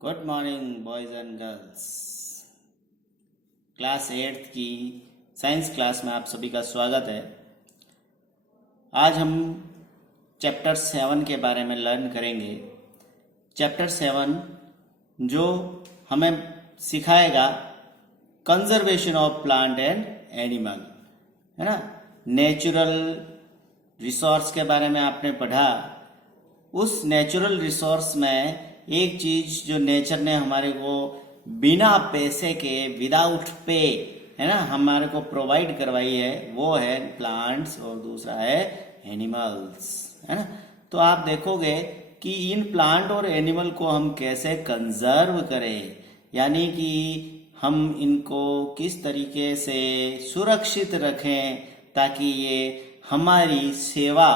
Good morning boys and girls. Class 8th की science class में आप सभी का स्वागत है। आज हम चैप्टर 7 के बारे में लर्न करेंगे। चैप्टर 7 जो हमें सिखाएगा conservation of plant and animal, है ना। नेचुरल रिसोर्स के बारे में आपने पढ़ा। उस नेचुरल रिसोर्स में एक चीज जो नेचर ने हमारे को बिना पैसे के, विदाउट पे, है ना, हमारे को प्रोवाइड करवाई है, वो है प्लांट्स और दूसरा है एनिमल्स, है ना। तो आप देखोगे कि इन प्लांट और एनिमल को हम कैसे कंजर्व करें, यानी कि हम इनको किस तरीके से सुरक्षित रखें ताकि ये हमारी सेवा,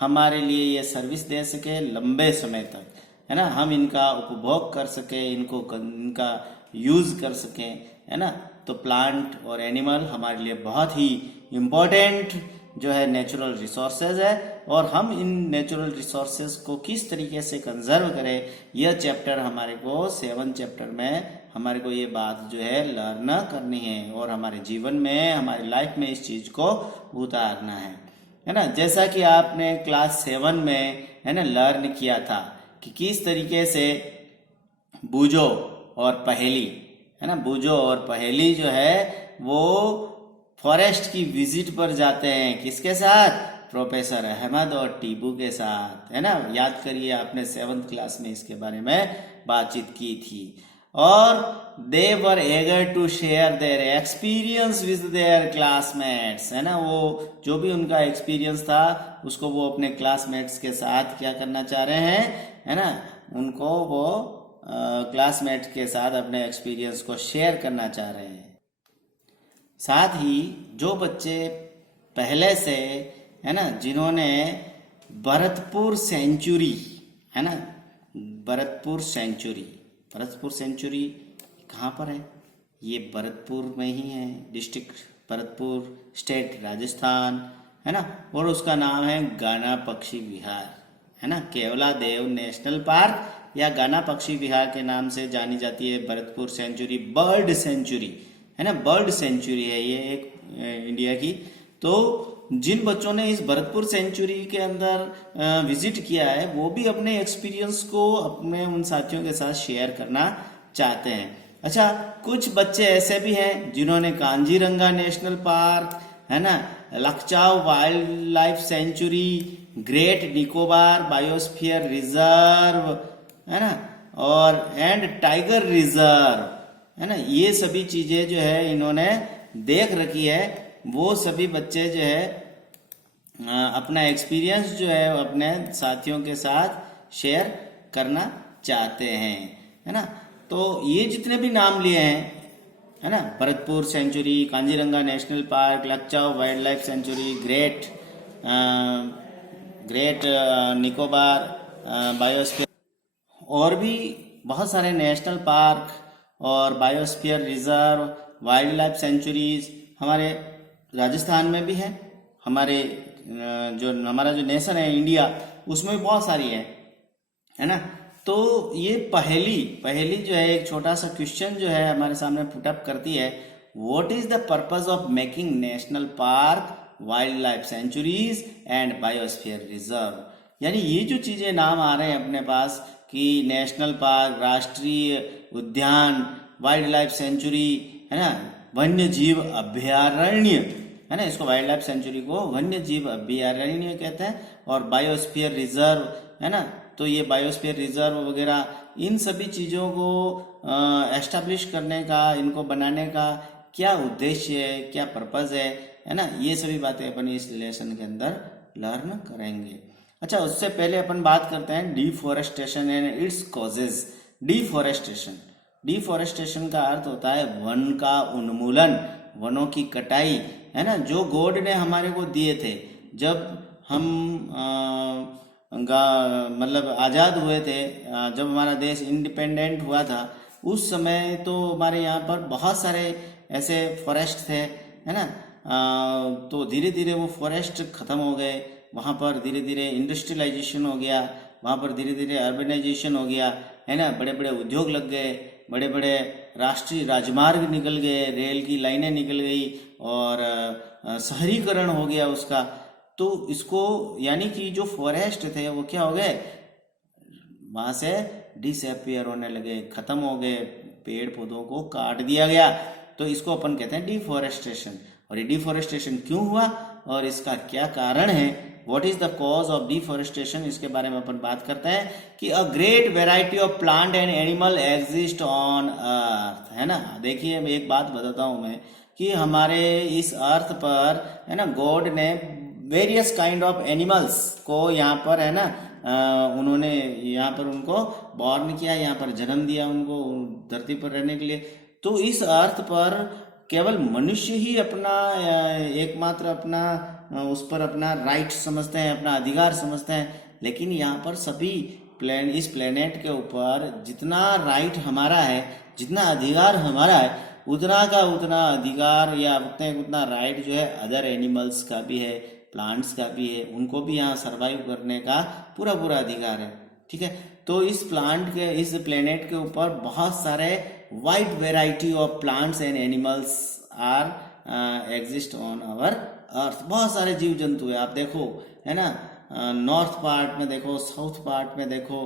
हमारे लिए ये सर्विस दे सके लंबे समय तक, है ना। हम इनका उपभोग कर सके, इनका यूज कर सकें, है ना। तो प्लांट और एनिमल हमारे लिए बहुत ही इम्पोर्टेंट जो है नेचुरल रिसोर्सेज है, और हम इन नेचुरल रिसोर्सेज को किस तरीके से कंजर्व करें, यह चैप्टर हमारे को 7 चैप्टर में हमारे को ये बात जो है लर्न करनी है और हमारे जीवन में, हमारी लाइफ में इस चीज को उतारना है ना। जैसा कि आपने क्लास 7 में, है ना, लर्न किया था कि किस तरीके से बूझो और पहेली, है ना, बूझो और पहेली जो है वो फॉरेस्ट की विजिट पर जाते हैं, किसके साथ? प्रोफेसर अहमद और टीबू के साथ, है ना। याद करिए, आपने 7th क्लास में इसके बारे में बातचीत की थी। और they were eager to share their experience with their classmates, है ना। वो जो भी उनका एक्सपीरियंस था उसको वो अपने क्लासमेट्स के साथ क्या करना चाह रहे हैं, है ना, उनको वो क्लासमेट के साथ अपने एक्सपीरियंस को शेयर करना चाह रहे हैं। साथ ही जो बच्चे पहले से, है ना, जिन्होंने भरतपुर सेंचुरी, है ना, भरतपुर सेंचुरी कहाँ पर है? ये भरतपुर में ही है, डिस्ट्रिक्ट भरतपुर, स्टेट राजस्थान, है ना। और उसका नाम है गाना पक्षी विहार, है ना। केवला देव नेशनल पार्क या गाना पक्षी विहार के नाम से जानी जाती है भरतपुर सेंचुरी, बर्ड सेंचुरी, है ना। बर्ड सेंचुरी है ये एक इंडिया की। तो जिन बच्चों ने इस भरतपुर सेंचुरी के अंदर विजिट किया है वो भी अपने एक्सपीरियंस को अपने उन साथियों के साथ शेयर करना चाहते हैं। अच्छा, कुछ बच्चे ऐसे भी हैं जिन्होंने कांजीरंगा नेशनल पार्क, है ना, लखचाव wild life sanctuary, great Nicobar biosphere reserve, है ना, और एंड टाइगर रिजर्व, है ना, ये सभी चीजें जो है इन्होंने देख रखी है। वो सभी बच्चे जो है अपना एक्सपीरियंस जो है अपने साथियों के साथ शेयर करना चाहते हैं, है ना। तो ये जितने भी नाम लिए हैं, है ना, Bharatpur sanctuary, Kaziranga national park, लखचाव wild life sanctuary, great Nicobar biosphere, और भी बहुत सारे नेशनल पार्क और biosphere reserve, wild life sanctuaries हमारे राजस्थान में भी है। हमारे हमारा जो नेशन है इंडिया, उसमें भी बहुत सारी है ना। तो ये पहेली जो है, एक छोटा सा क्वेश्चन जो है हमारे सामने पुट अप करती है, what is the purpose of making national park, wild life centuries and biosphere reserve. यानी ये जो चीजें नाम आ रहे हैं अपने पास कि नेशनल पार्क, राष्ट्रीय उद्यान, वाइल्ड लाइफ सेंचुरी, है ना, वन्य जीव अभयारण्य, है ना, इसको वाइल्ड लाइफ सेंचुरी को वन्य जीव अभयारण्य कहते हैं, और बायोस्फीयर रिजर्व, है ना। तो ये बायोस्फीयर रिजर्व वगैरह, इन सभी चीजों को एस्टैब्लिश करने का, इनको बनाने का क्या उद्देश्य है, क्या पर्पज है ना, ये सभी बातें अपन इस रिलेशन के अंदर लर्न करेंगे। अच्छा, उससे पहले अपन बात करते हैं deforestation and its causes. Deforestation का अर्थ होता है वन का उन्मूलन, वनों की कटाई, है ना, जो गॉड ने हमारे को दिए थे। जब हम मतलब आज़ाद हुए थे, जब हमारा देश इंडिपेंडेंट हुआ था, उस समय तो हमारे यहाँ पर बहुत सारे ऐसे फॉरेस्ट थे, है ना। तो धीरे धीरे वो फॉरेस्ट खत्म हो गए, वहाँ पर धीरे धीरे इंडस्ट्रियलाइजेशन हो गया, वहाँ पर धीरे धीरे अर्बनाइजेशन हो गया, है ना, बड़े बड़े उद्योग लग गए, बड़े बड़े राष्ट्रीय राजमार्ग निकल गए, रेल की लाइनें निकल गई और शहरीकरण हो गया उसका। तो इसको यानी कि जो फॉरेस्ट थे वो क्या हो गए, वहां से डिसअपियर होने लगे, खत्म हो गए, पेड़ पौधों को काट दिया गया। तो इसको अपन कहते हैं डिफॉरेस्टेशन। और ये डिफॉरेस्टेशन क्यों हुआ और इसका क्या कारण है, what is the cause of deforestation, इसके बारे में अपन बात करते हैं कि a great variety of plant and animal exist on earth, है ना। देखिए एक बात बताता हूं मैं कि हमारे इस अर्थ पर, है ना, गॉड ने वेरियस काइंड ऑफ एनिमल्स को यहाँ पर, है ना, उन्होंने यहाँ पर उनको बॉर्न किया, यहाँ पर जन्म दिया उनको धरती पर रहने के लिए। तो इस अर्थ पर केवल मनुष्य ही अपना एकमात्र अपना उस पर अपना राइट समझते हैं, अपना अधिकार समझते हैं। लेकिन यहाँ पर सभी इस प्लेनेट के ऊपर जितना राइट हमारा है, जितना अधिकार हमारा है, उतना का उतना अधिकार या उतना राइट जो है अदर एनिमल्स का भी है, प्लांट्स का भी है। उनको भी यहाँ सरवाइव करने का पूरा अधिकार है, ठीक है। तो इस प्लेनेट के ऊपर बहुत सारे wide variety of plants and animals are exist on our earth. बहुत सारे जीव जंतु है, आप देखो, है ना, नॉर्थ पार्ट में देखो, साउथ पार्ट में देखो,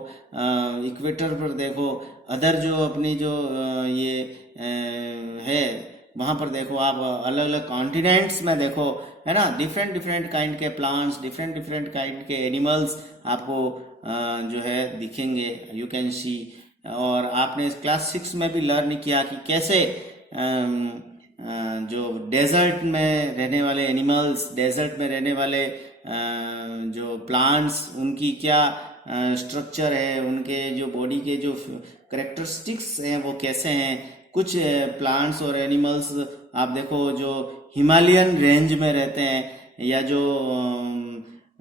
इक्वेटर पर देखो, अदर जो अपनी जो ये है वहां पर देखो, आप अलग अलग कॉन्टिनेंट्स में देखो, है ना, डिफरेंट काइंड के प्लांट्स, डिफरेंट काइंड के एनिमल्स आपको जो है दिखेंगे, यू कैन सी। और आपने क्लास 6 में भी लर्न किया कि कैसे जो डेजर्ट में रहने वाले एनिमल्स, डेजर्ट में रहने वाले जो प्लांट्स, उनकी क्या स्ट्रक्चर है, उनके जो बॉडी के जो करेक्टरिस्टिक्स हैं वो कैसे हैं। कुछ प्लांट्स और एनिमल्स आप देखो जो हिमालयन रेंज में रहते हैं, या जो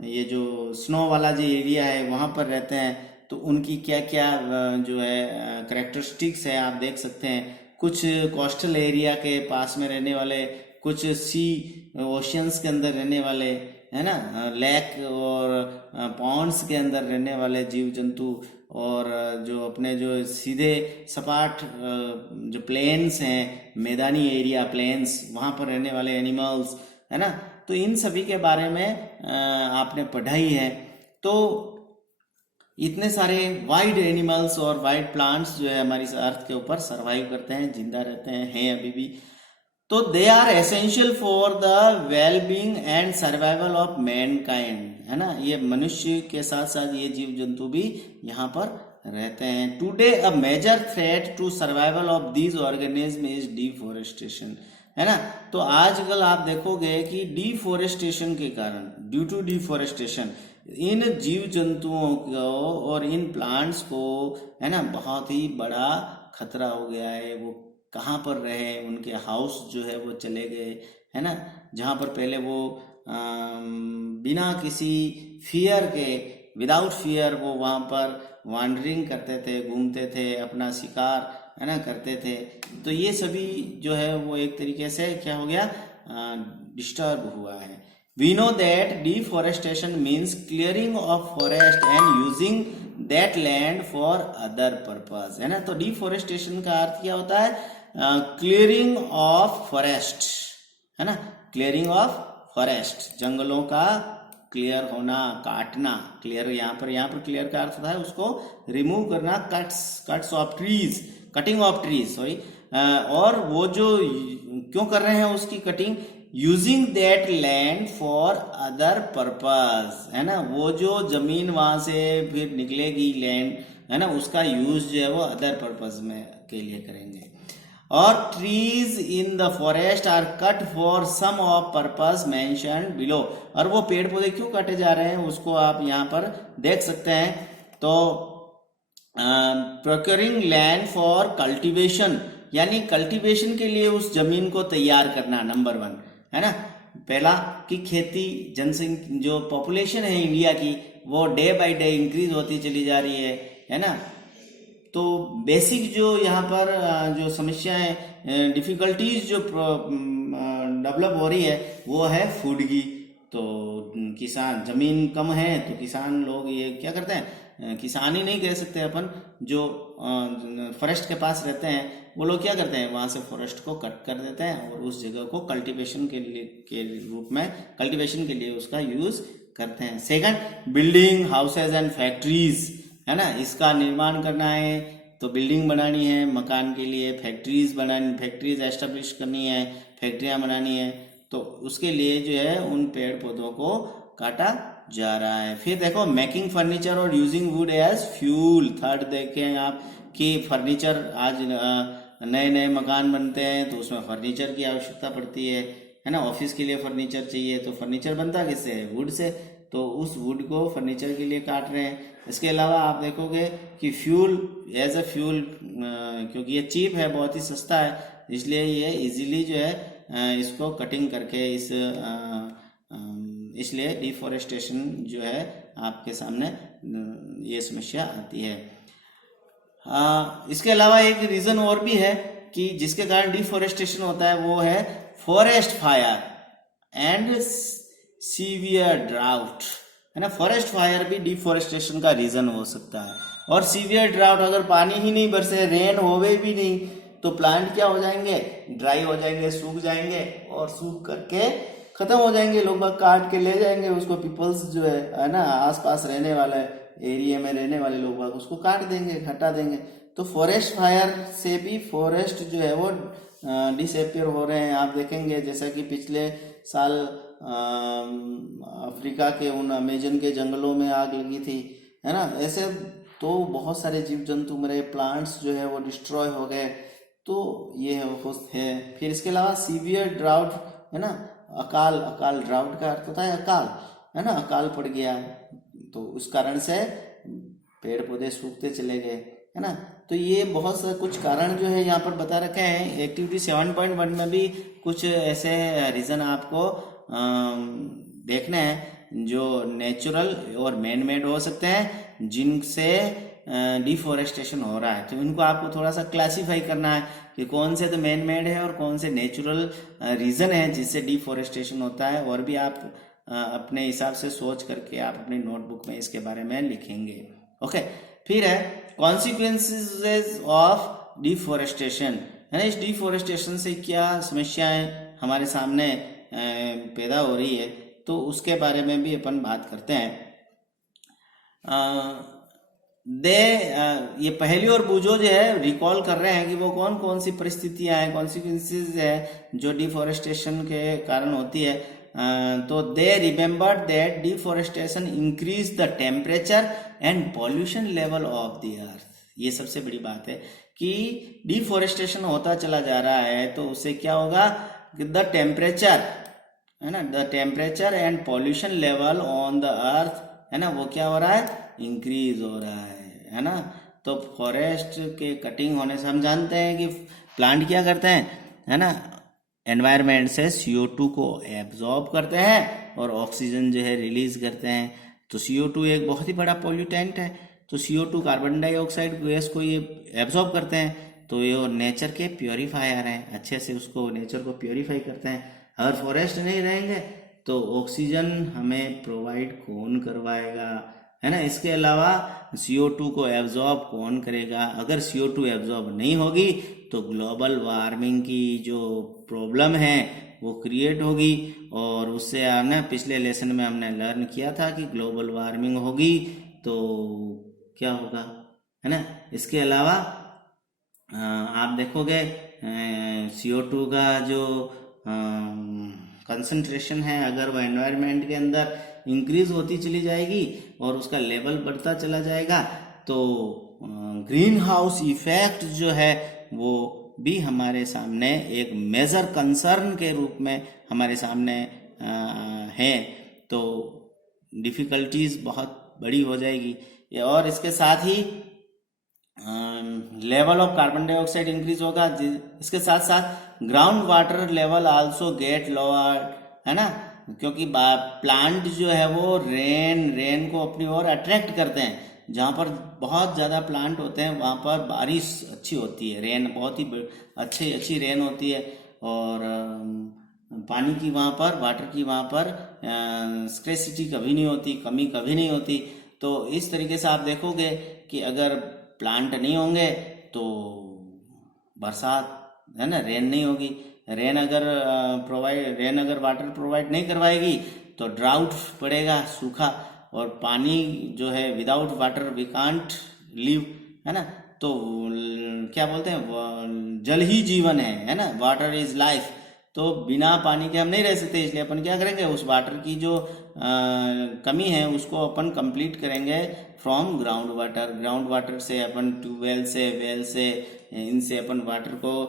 ये जो स्नो वाला जो एरिया है वहाँ पर रहते हैं, तो उनकी क्या क्या जो है करेक्टरिस्टिक्स है आप देख सकते हैं। कुछ कोस्टल एरिया के पास में रहने वाले, कुछ सी ओशियंस के अंदर रहने वाले, है ना, लेक और पॉन्ड्स के अंदर रहने वाले जीव जंतु, और जो अपने जो सीधे सपाट जो प्लेन्स हैं, मैदानी एरिया प्लेन्स, वहाँ पर रहने वाले एनिमल्स, है ना। तो इन सभी के बारे में आपने पढ़ाई है। तो इतने सारे वाइड एनिमल्स और वाइड प्लांट्स जो है हमारी अर्थ के ऊपर सरवाइव करते हैं, जिंदा रहते हैं अभी भी। तो they are essential for the wellbeing and survival of mankind, है ना। ये मनुष्य के साथ साथ ये जीव जंतु भी यहाँ पर रहते हैं। Today a major threat to survival of these organism is deforestation, है ना। तो आजकल आप देखोगे कि डिफोरेस्टेशन के कारण, ड्यू टू डिफोरेस्टेशन, इन जीव जंतुओं को और इन प्लांट्स को, है ना, बहुत ही बड़ा खतरा हो गया है। वो कहाँ पर रहे, उनके हाउस जो है वो चले गए, है ना। जहाँ पर पहले वो बिना किसी फियर के, विदाउट फियर वो वहाँ पर वांडरिंग करते थे, घूमते थे, अपना शिकार, है ना, करते थे। तो ये सभी जो है वो एक तरीके से क्या हो गया, डिस्टर्ब हुआ है। We know that deforestation means clearing of forest and using that land for other purpose, है ना। तो डिफोरेस्टेशन का अर्थ क्या होता है, क्लियरिंग ऑफ फॉरेस्ट, है ना, क्लियरिंग ऑफ फॉरेस्ट, जंगलों का क्लियर होना, काटना। क्लियर यहाँ पर क्लियर का अर्थ होता है उसको रिमूव करना, cuts of trees, cutting of trees, sorry. और वो जो क्यों कर रहे हैं उसकी cutting, using that land for other purpose, है ना। वो जो जमीन वहां से फिर निकलेगी लैंड, है ना, उसका यूज जो है वो अदर पर्पज में के लिए करेंगे। और trees in the forest are cut for some of purpose mentioned below. और वो पेड़ पौधे क्यों काटे जा रहे हैं उसको आप यहाँ पर देख सकते हैं। तो प्रोक्योरिंग लैंड फॉर कल्टीवेशन, यानी कल्टीवेशन के लिए उस जमीन को तैयार करना, नंबर 1, है ना। पहला कि खेती, जनसंख्या जो पॉपुलेशन है इंडिया की वो डे बाय डे इंक्रीज होती चली जा रही है ना। तो बेसिक जो यहाँ पर जो समस्याएं, डिफिकल्टीज जो डेवलप हो रही है वो है फूड की। तो किसान, जमीन कम है तो किसान लोग ये क्या करते हैं, किसानी नहीं कह सकते अपन, जो फॉरेस्ट के पास रहते हैं वो लोग क्या करते हैं, वहां से फॉरेस्ट को कट कर देते हैं और उस जगह को कल्टीवेशन के रूप में कल्टीवेशन के लिए उसका यूज करते हैं। Second, building, houses and factories, है ना, इसका निर्माण करना है तो बिल्डिंग बनानी है मकान के लिए, फैक्ट्रीज एस्टेब्लिश करनी है, फैक्ट्रियां बनानी है, तो उसके लिए जो है उन पेड़ पौधों को काटा जा रहा है। फिर देखो, मेकिंग फर्नीचर और using wood as fuel. Third देखें आप कि फर्नीचर, आज नए नए मकान बनते हैं तो उसमें फर्नीचर की आवश्यकता पड़ती है ना, ऑफिस के लिए फर्नीचर चाहिए, तो फर्नीचर बनता किससे है, वुड से, तो उस वुड को फर्नीचर के लिए काट रहे हैं। इसके अलावा आप देखोगे कि फ्यूल, एज अ फ्यूल, क्योंकि ये चीप है, बहुत ही सस्ता है, इसलिए ये इजीली जो है इसको कटिंग करके इसलिए डिफॉरेस्टेशन जो है आपके सामने ये समस्या आती है। इसके अलावा एक रीजन और भी है कि जिसके कारण डिफॉरेस्टेशन होता है, वो है forest fire and severe drought, है ना। फॉरेस्ट फायर भी डिफॉरेस्टेशन का रीजन हो सकता है। और सीवियर ड्राउट, अगर पानी ही नहीं बरसे, रेन होवे भी नहीं, तो प्लांट क्या हो जाएंगे, ड्राई हो जाएंगे, सूख जाएंगे, और सूख करके खत्म हो जाएंगे, लोग काट के ले जाएंगे उसको, पीपल्स जो है ना, आसपास रहने वाले एरिया में रहने वाले लोग उसको काट देंगे, हटा देंगे। तो फॉरेस्ट फायर से भी फॉरेस्ट जो है वो डिसअपियर हो रहे हैं। आप देखेंगे जैसा कि पिछले साल अफ्रीका के उन अमेजन के जंगलों में आग लगी थी, है ना, ऐसे तो बहुत सारे जीव जंतु मरे, प्लांट्स जो है वो डिस्ट्रॉय हो गए, तो ये है। फिर इसके अलावा सीवियर ड्राउट, है ना, अकाल, ड्राउट का अर्थ होता है अकाल, है ना, अकाल पड़ गया, तो उस कारण से पेड़ पौधे सूखते चले गए, है ना। तो ये बहुत सा कुछ कारण जो है यहाँ पर बता रखे हैं। एक्टिविटी 7.1 में भी कुछ ऐसे रीजन आपको देखने हैं जो नेचुरल और मैन मेड हो सकते हैं, जिनसे डिफॉरेस्टेशन हो रहा है। तो इनको आपको थोड़ा सा क्लासिफाई करना है कि कौन से तो मैन मेड है और कौन से नेचुरल रीजन है जिससे डिफॉरेस्टेशन होता है। और भी आप अपने हिसाब से सोच करके आप अपनी नोटबुक में इसके बारे में लिखेंगे। ओके, फिर है कॉन्सिक्वेंसेस ऑफ डिफॉरेस्टेशन, है ना। इस डिफॉरेस्टेशन से क्या समस्याएं हमारे सामने पैदा हो रही है, तो उसके बारे में भी अपन बात करते हैं। ये पहली और बूझो जो है रिकॉल कर रहे हैं कि वो कौन कौन सी परिस्थितियां हैं, कॉन्सिक्वेंसेस है जो डिफॉरेस्टेशन के कारण होती है। तो they remember that deforestation increase the temperature and pollution level of the earth. ये सबसे बड़ी बात है कि डिफॉरेस्टेशन होता चला जा रहा है तो उससे क्या होगा, द टेम्परेचर, है ना, the temperature and pollution level on the earth, है ना, वो क्या हो रहा है, इंक्रीज हो रहा है ना। तो फॉरेस्ट के कटिंग होने से हम जानते हैं कि प्लांट क्या करते हैं, है ना, एनवायरमेंट से CO2 को एब्जॉर्ब करते हैं और ऑक्सीजन जो है रिलीज करते हैं। तो CO2 एक बहुत ही बड़ा पॉल्यूटेंट है, तो CO2 कार्बन डाइऑक्साइड गैस को ये एब्जॉर्ब करते हैं, तो ये नेचर के प्योरीफायर हैं, अच्छे से उसको नेचर को प्योरीफाई करते हैं। अगर फॉरेस्ट नहीं रहेंगे तो ऑक्सीजन हमें प्रोवाइड कौन करवाएगा, है ना। इसके अलावा CO2 को एब्जॉर्ब कौन करेगा। अगर CO2 एब्जॉर्ब नहीं होगी तो ग्लोबल वार्मिंग की जो प्रॉब्लम है वो क्रिएट होगी, और उससे ना पिछले लेसन में हमने लर्न किया था कि ग्लोबल वार्मिंग होगी तो क्या होगा, है ना। इसके अलावा आप देखोगे CO2 का जो कंसंट्रेशन है, अगर वो एनवायरनमेंट के अंदर इंक्रीज होती चली जाएगी और उसका लेवल बढ़ता चला जाएगा, तो ग्रीन हाउस इफेक्ट जो है वो भी हमारे सामने एक मेजर कंसर्न के रूप में हमारे सामने है। तो डिफिकल्टीज बहुत बड़ी हो जाएगी। और इसके साथ ही level of carbon dioxide increase होगा, इसके साथ साथ ground water level also get lower, है ना, क्योंकि प्लांट जो है वो रेन को अपनी ओर अट्रैक्ट करते हैं। जहाँ पर बहुत ज़्यादा प्लांट होते हैं वहाँ पर बारिश अच्छी होती है, रेन बहुत ही अच्छी रेन होती है, और पानी की वहाँ पर, वाटर की वहाँ पर स्क्रेसिटी कभी नहीं होती, कमी कभी नहीं होती। तो इस तरीके से आप देखोगे कि अगर प्लांट नहीं होंगे तो बरसात, है ना, रेन नहीं होगी। रेन अगर वाटर प्रोवाइड नहीं करवाएगी तो ड्राउट पड़ेगा, सूखा। और पानी जो है, without water we can't live, है ना। तो क्या बोलते हैं, जल ही जीवन है ना, वाटर इज लाइफ। तो बिना पानी के हम नहीं रह सकते, इसलिए अपन क्या करेंगे, उस वाटर की जो कमी है उसको अपन कंप्लीट करेंगे फ्रॉम ग्राउंड वाटर से, अपन ट्यूबवेल से, वेल से, इनसे अपन वाटर को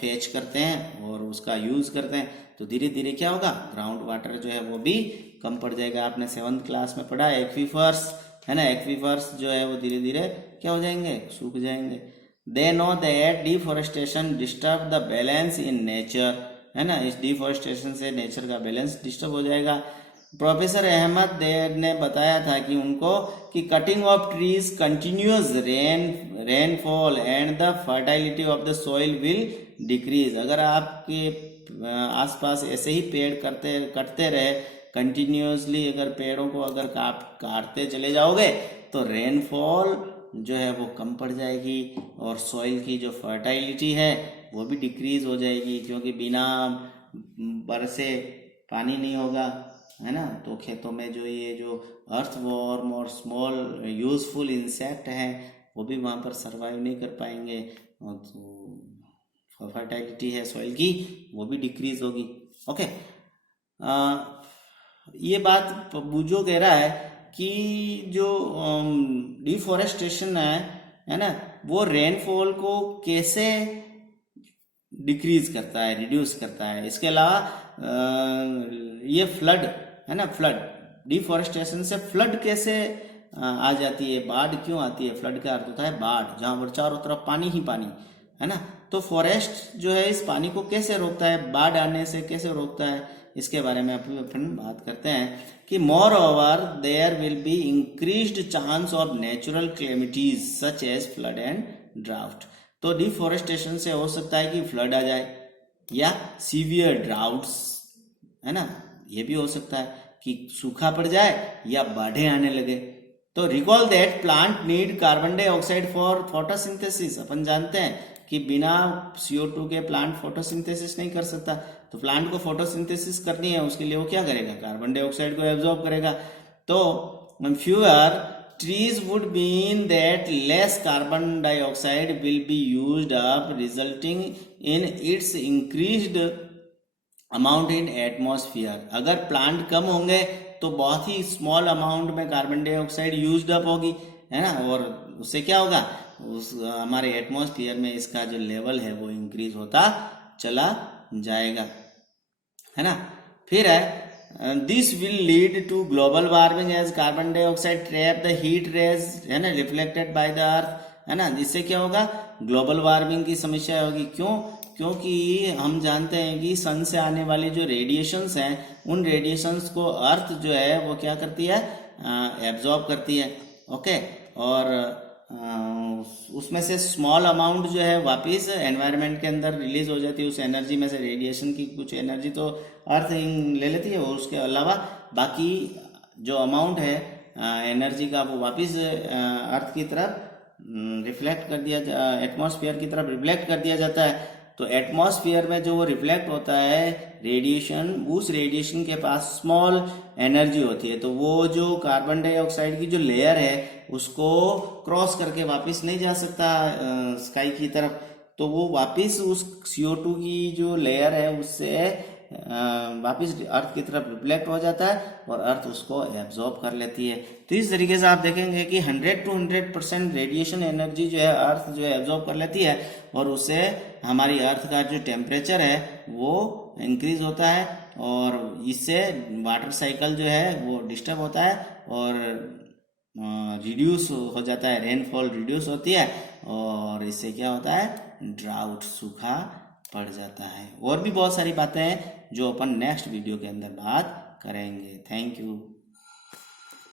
फेच करते हैं और उसका यूज करते हैं। तो धीरे धीरे क्या होगा, ग्राउंड वाटर जो है वो भी कम पड़ जाएगा। आपने 7th क्लास में पढ़ा एक्वीफर्स, है ना, एक्वीफर्स जो है वो धीरे धीरे क्या हो जाएंगे, सूख जाएंगे। They know that deforestation disturb the balance in nature, है ना, इस डिफॉरेस्टेशन से नेचर का बैलेंस डिस्टर्ब हो जाएगा। प्रोफेसर अहमद देर ने बताया था कि उनको कि cutting of trees, continuous rainfall and the fertility of the soil will decrease. अगर आपके आसपास ऐसे ही पेड़ कटते रहे कंटिन्यूअसली, अगर पेड़ों को अगर काटते चले जाओगे तो रेनफॉल जो है वो कम पड़ जाएगी और सॉइल की जो फर्टाइलिटी है वो भी डिक्रीज हो जाएगी, क्योंकि बिना बरसे पानी नहीं होगा, है ना। तो खेतों में जो ये जो अर्थवॉर्म और स्मॉल यूजफुल इंसेक्ट हैं वो भी वहाँ पर सर्वाइव नहीं कर पाएंगे, तो फर्टाइलिटी है सॉइल की वो भी डिक्रीज होगी। ओके, ये बात बूजो कह रहा है कि जो डिफॉरेस्टेशन है ना, वो रेनफॉल को कैसे डिक्रीज करता है, रिड्यूस करता है। इसके अलावा ये फ्लड, है ना, फ्लड, डिफॉरेस्टेशन से फ्लड कैसे आ जाती है, बाढ़ क्यों आती है। फ्लड का अर्थ होता है बाढ़, जहां पर चारों तरफ पानी ही पानी, है ना। तो फॉरेस्ट जो है इस पानी को कैसे रोकता है, बाढ़ आने से कैसे रोकता है, इसके बारे में अपन बात करते हैं कि moreover there will be increased chance of natural calamities such as flood and drought. तो डिफॉरेस्टेशन से हो सकता है कि फ्लड आ जाए या सीवियर ड्राउट्स, है ना, ये भी हो सकता है कि सूखा पड़ जाए या बाढ़ें आने लगे। तो recall that plant need carbon dioxide for photosynthesis. अपन जानते हैं कि बिना CO2 के प्लांट फोटोसिंथेसिस नहीं कर सकता, तो प्लांट को फोटोसिंथेसिस करनी है, उसके लिए वो क्या करेगा, कार्बन डाइऑक्साइड को एब्जॉर्ब करेगा। तो fewer trees would mean that less carbon dioxide will be used up, resulting in its increased amount in atmosphere। अगर प्लांट कम होंगे तो बहुत ही स्मॉल अमाउंट में कार्बन डाइऑक्साइड यूज्ड अप होगी, है ना, और उससे क्या होगा, उस हमारे एटमॉस्फेयर में इसका जो लेवल है वो इंक्रीज होता चला जाएगा, है ना। फिर है this will lead to global warming as carbon dioxide trap the heat rays, है ना, रिफ्लेक्टेड बाय द अर्थ, है ना। जिससे क्या होगा, ग्लोबल वार्मिंग की समस्या होगी। क्यों, क्योंकि हम जानते हैं कि सन से आने वाली जो रेडिएशंस हैं उन रेडिएशंस को अर्थ जो है वो क्या करती है, एब्जॉर्ब करती है। ओके, और उसमें से स्मॉल अमाउंट जो है वापस एनवायरनमेंट के अंदर रिलीज हो जाती है। उस एनर्जी में से रेडिएशन की कुछ एनर्जी तो अर्थ ले लेती है और उसके अलावा बाकी जो अमाउंट है एनर्जी का वो वापस अर्थ की तरफ रिफ्लेक्ट कर दिया, एटमॉस्फेयर की तरफ रिफ्लेक्ट कर दिया जाता है। तो एटमॉस्फेयर में जो वो रिफ्लेक्ट होता है रेडिएशन, उस रेडिएशन के पास स्मॉल एनर्जी होती है, तो वो जो कार्बन डाइऑक्साइड की जो लेयर है उसको क्रॉस करके वापस नहीं जा सकता स्काई की तरफ, तो वो वापस उस CO2 की जो लेयर है उससे वापस अर्थ की तरफ रिफ्लेक्ट हो जाता है और अर्थ उसको एब्जॉर्ब कर लेती है। तो इस तरीके से आप देखेंगे कि 100 to 100% रेडिएशन एनर्जी जो है अर्थ जो है एब्जॉर्ब कर लेती है और उससे हमारी अर्थ का जो टेम्परेचर है वो इंक्रीज होता है और इससे वाटर साइकिल जो है वो डिस्टर्ब होता है और रिड्यूस हो जाता है, रेनफॉल रिड्यूस होती है और इससे क्या होता है, ड्राउट, सूखा पड़ जाता है। और भी बहुत सारी बातें हैं जो अपन नेक्स्ट वीडियो के अंदर बात करेंगे। Thank you.